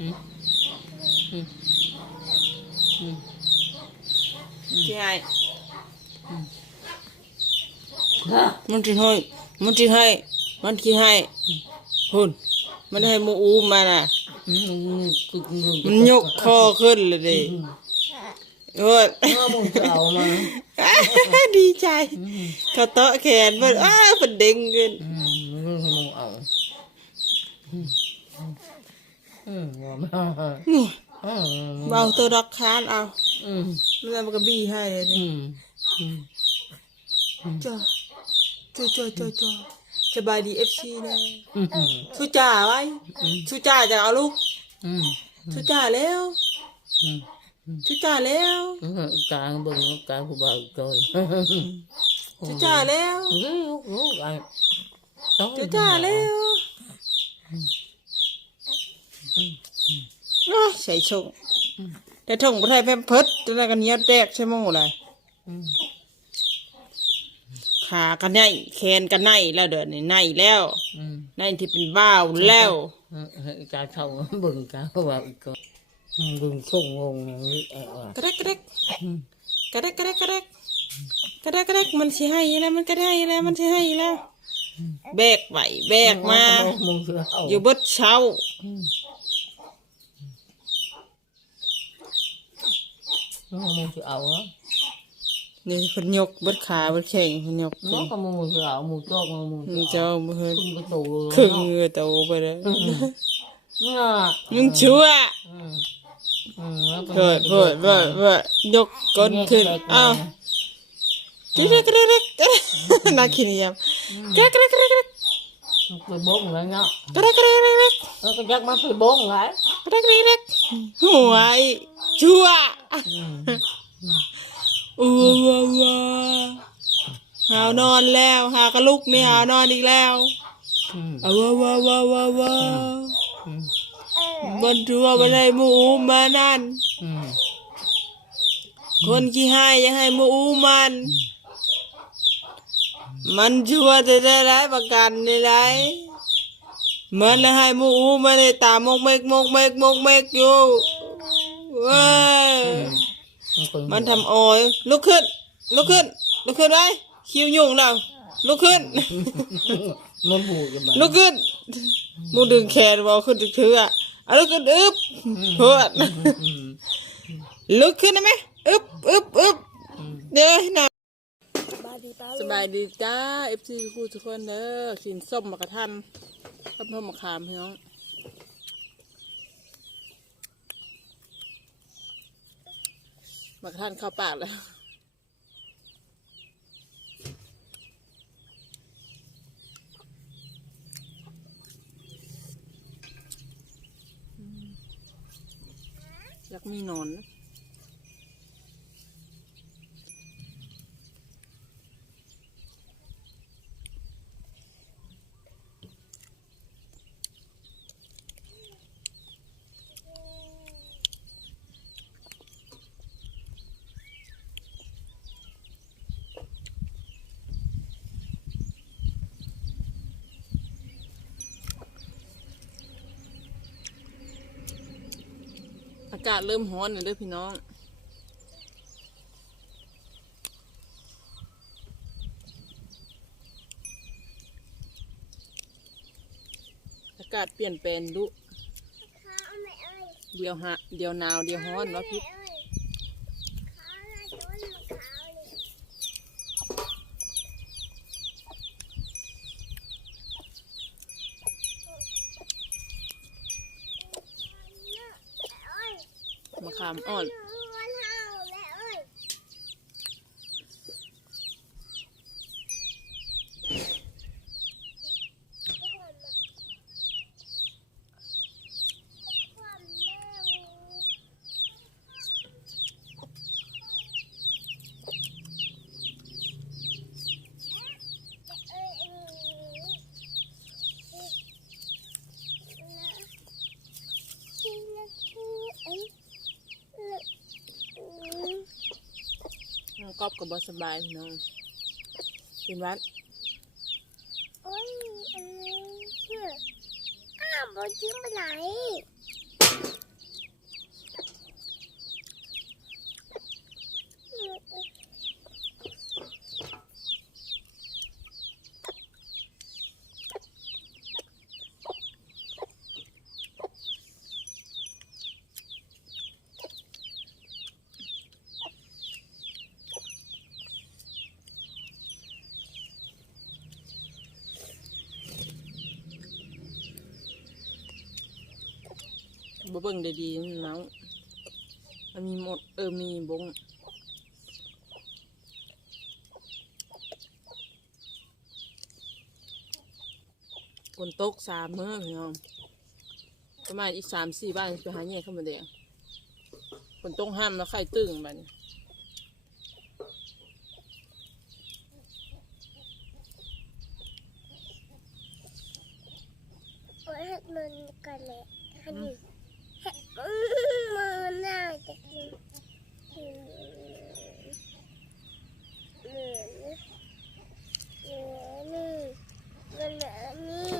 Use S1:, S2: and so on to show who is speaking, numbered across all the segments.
S1: อืมอืมอืม
S2: ที่ให้มันที่ให้มันที่ให้มันที่ให้หุ่นมันให้หมูอูมาน่ะ
S1: อืมกึกกึก
S2: มันยกคอขึ้นเลยดิโอ้ย
S1: เออมึงจะเอามา
S2: ดีใจเขาเตาะแขนมันอ้าวมันเด้งขึ้น
S1: อืมมึงมึงเอาอืมอืมว่ามาอืม
S2: เบาตัวดอกคานเอา
S1: อืม
S2: แล้วมันก็บี้ให้เลย
S1: อื
S2: นี่
S1: มอืม
S2: จ้าจ้าจ้าจ้าจ้าสบายดีเอฟซีนะ
S1: อืมอืม
S2: ชูจ่าไว้ชูจ่าจะเอาลูก
S1: อืม
S2: ชูจ่าแล้ว
S1: อืม
S2: ชูจ่าแล้ว
S1: อืมกลางเบิ่งกลางผู้บ่าวก่อน
S2: ชูจ่าแล้ว
S1: เฮ้ยโอ้ยต้อง
S2: ชูจ่าแล้ว อ้าวใส่ชงแต่ทงประเทศแพมเพิร์ดตัวนั้นกันเนี้ยแตกใช่ไหมงเลย
S1: อืม
S2: ขากันไนแขนกันไนแล้วเดี๋ยวนี้ไนแล้ว
S1: อืม
S2: ไนที่เป็นบ้าวแล้ว
S1: เออเฮ้ยกาเข้าเบิ่งกาผู้บ่าวก่อนอืมเบิ่งส่งงงอย่างนี้แอะว่ะ
S2: กระเดกกระเดก
S1: อืม
S2: กระเดกกระเดกกระเดกกระเดกกระเดกมันสิให้แล้วมันก็ได้แล้วมันสิให้แล้วแบกไหวแบกมา
S1: มึงคือเอา
S2: อยู่เบดเช้า
S1: อืม มึงคือเอาอะ
S2: นี่คนยกเบดขาเบดแข้งคนยก
S1: nó có mua mùi gạo mùi chót mà mùi
S2: มึงเจ้ามือ
S1: không có tù
S2: ครึ่งเงือโตไปเลย
S1: nó
S2: มึงชั่ว
S1: ừ nó
S2: เกิดเกิดเกิดเกิดยกก้นขึ้นอ้าวกระเดกกระเดกกระเดกน่าขี้นิยมกระเดกกระ เดกกระเดก
S1: phải bốn lại nhá
S2: กระเดกกระเดกกระเดก
S1: nó có chắc mắt phải bốn lại
S2: กระเดกกระเดกหัวไอ้ชั่ว
S1: ừ
S2: อ้วว้าวาหาวนอนแล้วหากระลุกนี่หาวนอนอีกแล้ว
S1: ừ
S2: อ้าวว้าวว้าวว้าวว้าว
S1: ừ
S2: บนทัวร์มาได้หมูอูมานั่น
S1: ừ
S2: คนขี้ให้อยังให้หมูอูมัน มันชัวร์จะได้ร้ายประกันนี่ไรมันเลยให้หมูอูมาในตามกเมกมกเมกมกเมกอยู่เว้ย
S1: nó còn
S2: มันทำออยลุกขึ้นลุกขึ้นลุกขึ้นไว้คิวยุ่งแล้วลุกขึ้น
S1: nó bùi cho bạn
S2: ลุกขึ้นมูดึงแขนบอกขึ้นถืออะเอาลุกขึ้นอึบเพื่อน
S1: ừ
S2: ลุกขึ้นได้ไหมอึบอึบอึบเดี๋ยวให้หน่อย สบายดีจ้าเอฟซีคู่ทุกคนเด้อกินส้มมะกระทันต้มเพิ่มมะขามพี่น้องมะกระทันเข้าปากแล้วอยากมีนอนอากาศเริ่มร้อนเลยเด้อพี่น้องอากาศเปลี่ยนแปลงดุเดียวฮะเดียวหนาวเดียวร้อนวะพี่มะขามอ่อน น้อง กอบกับบอสบายน้องเป็นวัด
S3: โอ้ยอันนี้คืออ้าวบอจิ้มไปไหน
S4: บ่ เบิ่งด้ดีมันเมามันมีหมดเออมีบงฝนตกสามเมื้อพี่น้องประมาณอีกสามสี่บ้านไปหาแย่เข้ามาแดงฝนตกห้ามแล้วไข่ตึงบัน
S3: โอ้ยให้มันกันแหละฮันนี่ให้อืมมันน่าจะกินอืมเหลือนี่เหลือนี่มันเหลือนี่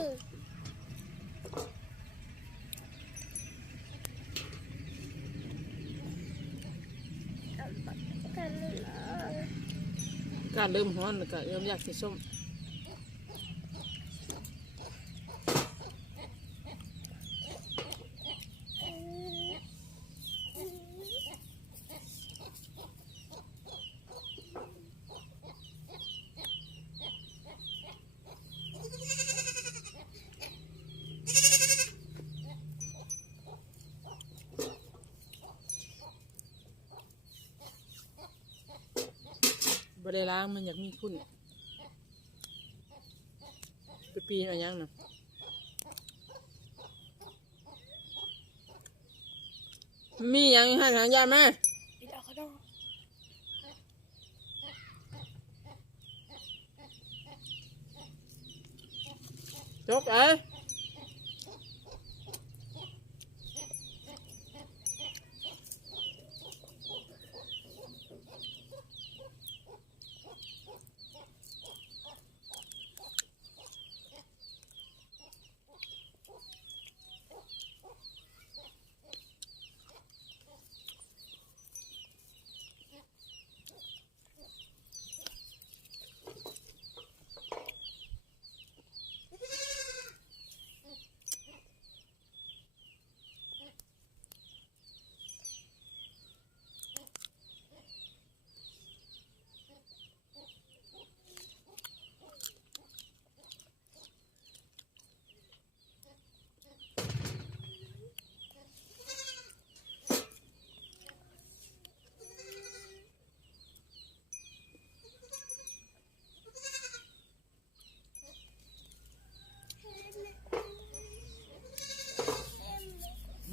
S3: เอาปากกันเลยเหรอ
S4: การเริ่มร้อนแล้วก็เริ่มอยากสิส้ม บริล้างมันอยากมีพุ่นไปปีนเอะไรยังนะมีหยังให้ทางยายไหม
S3: ปิดออกก็ได้
S4: จกเอ้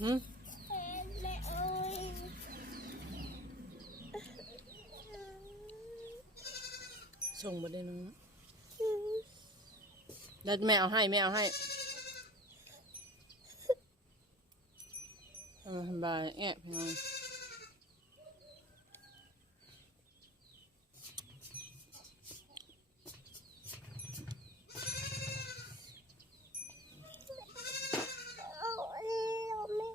S4: หืมส่งมาได้น้องแล้วแม่เอาให้แม่เอาให้อามาบายแอบพี่น้อง
S3: เอาอันนี้เราไม่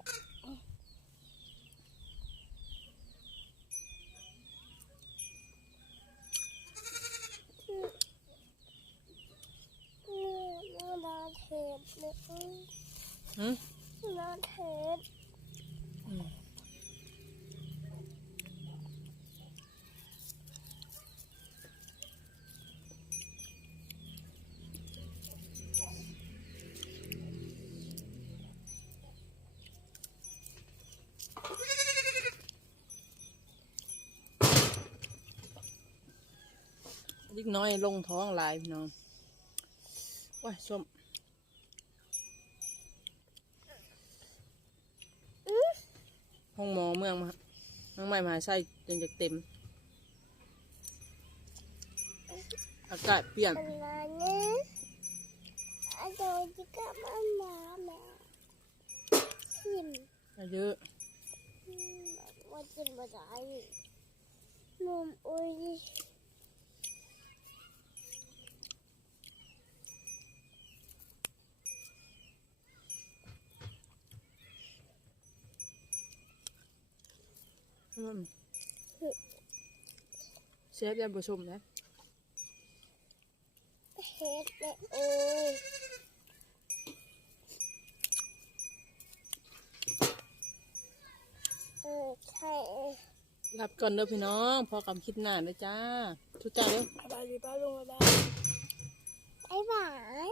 S3: นี่นอนเทปเลย
S4: หืม
S3: นอนเทป
S4: เล็กน้อยลงท้องหลายพี่น้องว้ายส้ม ห้องหมอเมืองมาเมืองใหม่มหาชัยจนจะเต็ม อากาศเปลี่ยน
S3: อันนั้นเยอาจารย์จะกลับมาหมาแม่ม
S4: เยอะ
S3: ว่าจินมา ได้นมอุ้ย
S4: อืมเชฟยันผู้ชมนะ
S3: เฮ็ดเลยโอ้ยเออใช่
S4: รับก่อนเด้อพี่น้อง พอกำคลิปหน้าเลยจ้าทุกจ้าเด้อ
S3: บ๊ายบาย